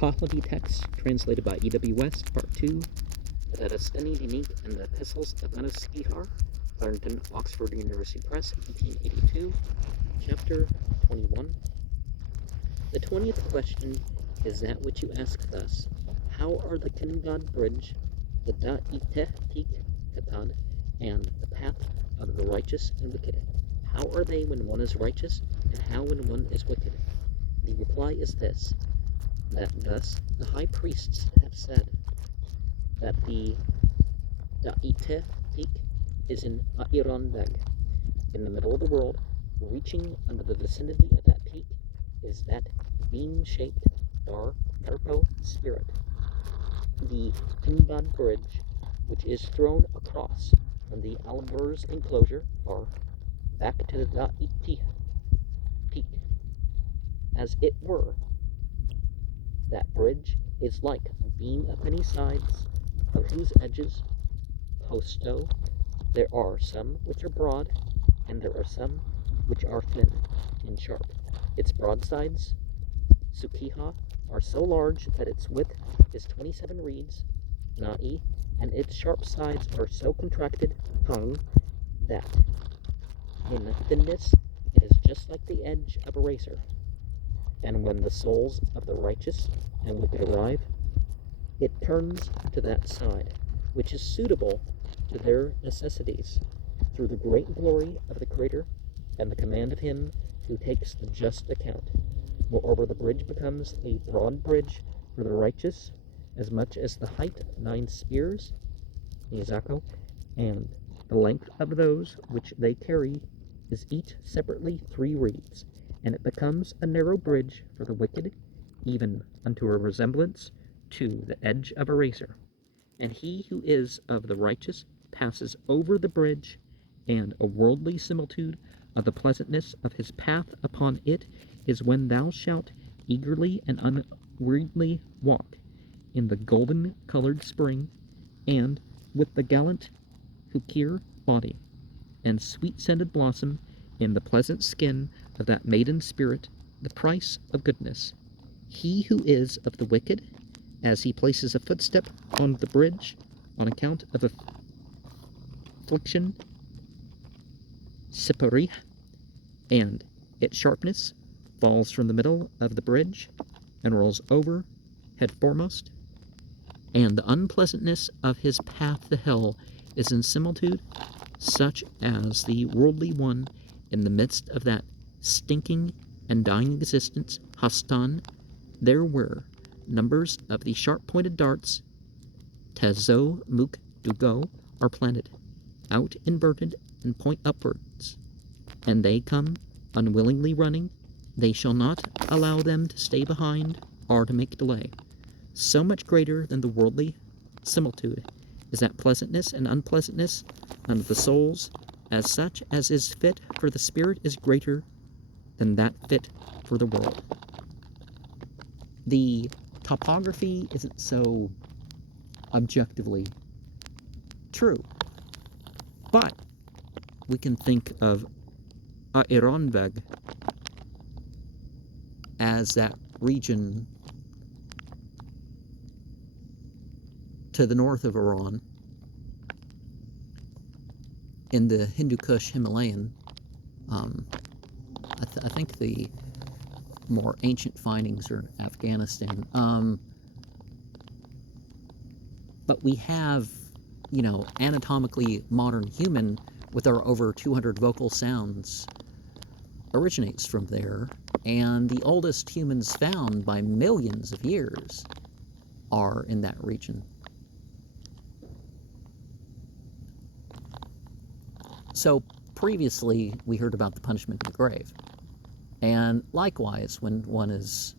Pahlavi text, translated by E.W. West, Part 2, Dadistani Dinik and the Epistles of XXI, Clarendon, Oxford University Press, 1882, Chapter 21. The 20th question is that which you ask thus: how are the Kinbad Bridge, the Da'iteh Katad, and the path of the righteous and wicked? How are they when one is righteous, and how when one is wicked? The reply is this: that thus the high priests have said that the Da'iteh peak is in A'irondag, in the middle of the world. Reaching under the vicinity of that peak is that beam-shaped Darpo spirit, the Kinbad Bridge, which is thrown across from the Albur's enclosure or back to the Da'iteh peak. As it were, that bridge is like a beam of many sides, of whose edges, posto, there are some which are broad, and there are some which are thin and sharp. Its broadsides, Sukiha, are so large that its width is 27 reeds, Na'i, and its sharp sides are so contracted, Hung, that in thinness it is just like the edge of a razor. And when the souls of the righteous and wicked arrive, it turns to that side which is suitable to their necessities, through the great glory of the Creator and the command of Him who takes the just account. Moreover, the bridge becomes a broad bridge for the righteous, as much as the height of 9 spears, Miyazako, and the length of those which they carry is each separately 3 reeds, and it becomes a narrow bridge for the wicked, even unto a resemblance to the edge of a razor. And he who is of the righteous passes over the bridge, and a worldly similitude of the pleasantness of his path upon it is when thou shalt eagerly and unweariedly walk in the golden-colored spring, and with the gallant Hukir body, and sweet-scented blossom in the pleasant skin of that maiden spirit, the price of goodness. He who is of the wicked, as he places a footstep on the bridge on account of affliction, Sipari, and its sharpness, falls from the middle of the bridge and rolls over head foremost, and the unpleasantness of his path to hell is in similitude such as the worldly one in the midst of that stinking and dying existence, Hastan, there were numbers of the sharp-pointed darts, Tezo Muk Dugo, are planted, out inverted and point upwards, and they come unwillingly running. They shall not allow them to stay behind or to make delay. So much greater than the worldly similitude is that pleasantness and unpleasantness unto the souls, as such as is fit for the spirit is greater than that fit for the world. The topography isn't so objectively true, but we can think of A'ironveg as that region to the north of Iran in the Hindu Kush Himalayan. I think the more ancient findings are Afghanistan. But we have, anatomically modern human with our over 200 vocal sounds originates from there, and the oldest humans found by millions of years are in that region. So previously we heard about the punishment of the grave, and likewise when one is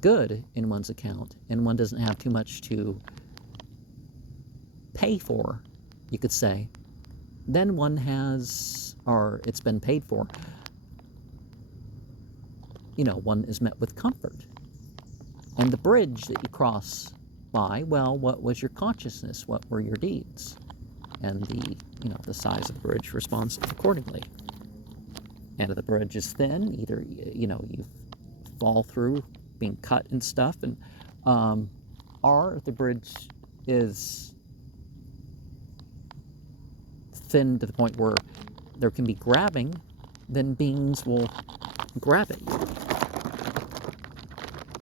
good in one's account and one doesn't have too much to pay for, you could say, then one has, or it's been paid for, one is met with comfort. And the bridge that you cross by, well, what was your consciousness? What were your deeds? And the size of the bridge responds accordingly. And if the bridge is thin, either, you fall through being cut and stuff. And or if the bridge is thin to the point where there can be grabbing, then beings will grab it.